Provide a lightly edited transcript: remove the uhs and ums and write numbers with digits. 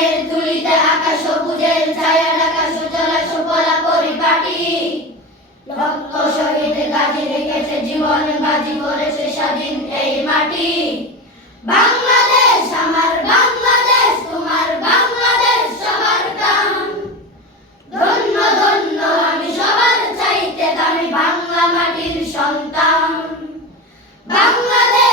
পায়ের ধুলিতে আকাশ সবুজের ছায়া ঢাকা সুজলা সুফলা পরিপাটি। লক্ষ শহীদ গাজী রেখেছে জীবন বাজি করেছে স্বাধীন এই মাটি। বাংলাদেশ আমার বাংলাদেশ, তোমার বাংলাদেশ সবার প্রাণ। ধন্য ধন্য আমি সবার চাইতে দামি বাংলা মাটির সন্তান। বাংলাদেশ